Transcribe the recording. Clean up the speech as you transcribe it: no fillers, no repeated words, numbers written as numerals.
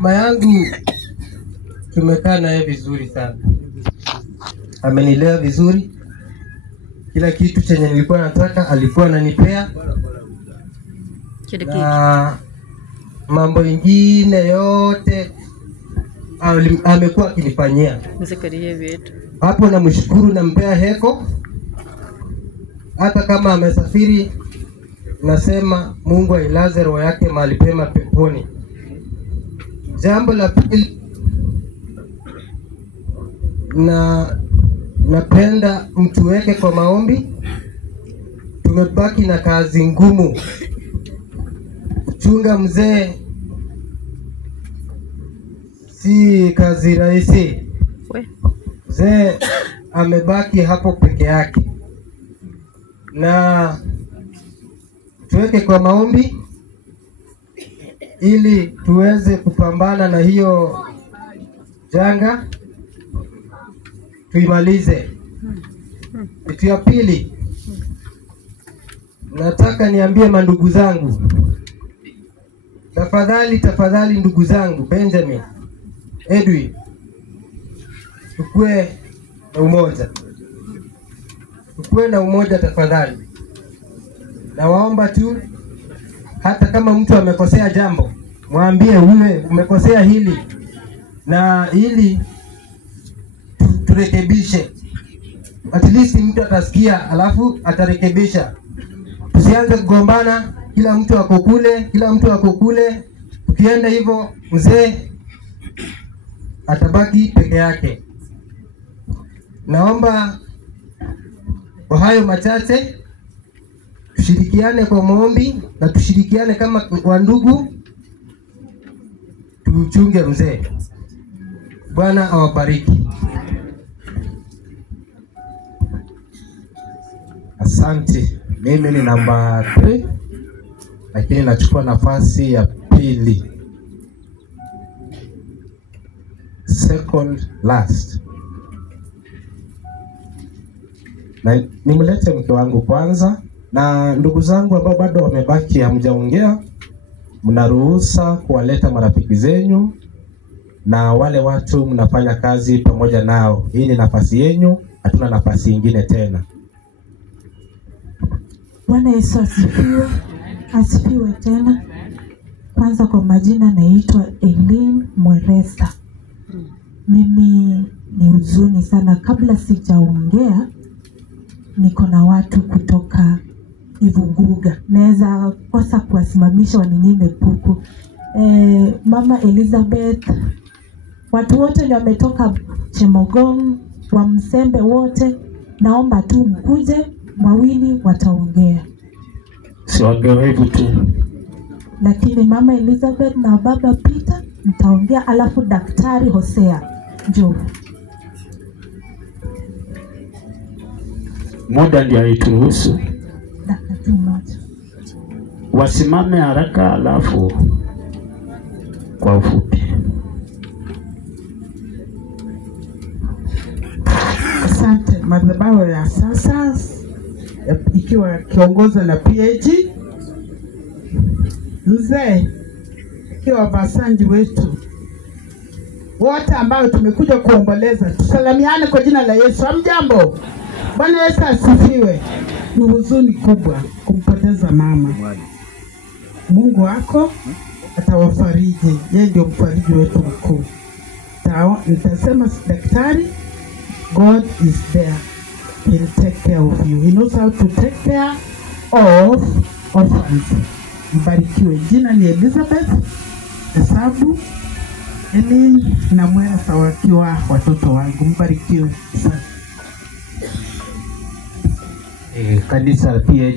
Mama yangu tumekaa naye vizuri sana. Amenilea vizuri. Kila kitu chenye nilikuwa nataka alikuwa ananipea. Na mambo mengine yote amekuwa akinifanyia. Hapo namshukuru, nampea heko. Hata kama amesafiri, nasema Mungu ailaze roho yake mahali pema peponi. Jambo la pili, napenda mtuweke kwa maombi. Tumebaki na kazi ngumu. Kuchunga mzee si kazi rahisi. Mzee amebaki hapo peke yake. Na tuweke kwa maombi ili tuweze kupambana na hiyo janga, tuimalize. Kitu ya pili, nataka niambie mandugu zangu, tafadhali ndugu zangu Benjamin, Edwin, tukue na umoja tafadhali. Na waomba tu, hata kama mtu amekosea jambo, mwambie wewe umekosea hili na hili, turekebishe. At least mtu atasikia alafu atarekebisha. Tusianze kugombana, kila mtu ako kule. Ukienda hivyo mzee atabaki peke yake. Naomba kwa hayo machache tushirikiane kwa maombi na tushirikiane kama wandugu, tuchunge mzee. Bwana awabariki. Asante. Mimi ni namba 3, lakini nachukua nafasi ya pili, second last. Na nimlete mke wangu kwanza, na ndugu zangu ambao bado wamebaki hamjaongea, mnaruhusa kuwaleta marafiki zenyu na wale watu mnafanya kazi pamoja nao. Hii ni nafasi yenu, hatuna nafasi nyingine tena. Bwana Yesu asifiwe tena. Kwanza kwa majina naitwa Eileen Mweresa. Mimi ni huzuni sana, kabla sijaongea niko na watu kutoka Ivuguga. Naweza kosa kuwasimamisha waninyime kuku. Mama Elizabeth, watu wote ni wametoka Chemogong, wa Msembe wote, naomba tu mkuje, mawili wataongea. Siongee hivyo tu. Lakini Mama Elizabeth na Baba Peter mtaongea, alafu Daktari Hosea njoo. Muda ndio haituruhusu. Dakika moja. Wasimame haraka alafu kwa ufupi. Asante. Madhabahu ya sasa ikiwa kiongozwa na PAG mzee, ikiwa basanji wetu wote ambao tumekuja kuomboleza, tusalamiane kwa jina la Yesu. Hamjambo? Bwana Yesu asifiwe. Ni huzuni kubwa kumpoteza mama. Mungu wako atawafariji, yeye ndio mfariji wetu mkuu. Nitasema daktari, God is there. He'll take care of you. He knows how to take care of orphans. Mbarikiwe. Jina ni Elizabeth Esabu Eli na Mwesa wakiwa watoto wangu. Mbarikiwe sana. Kanisa pia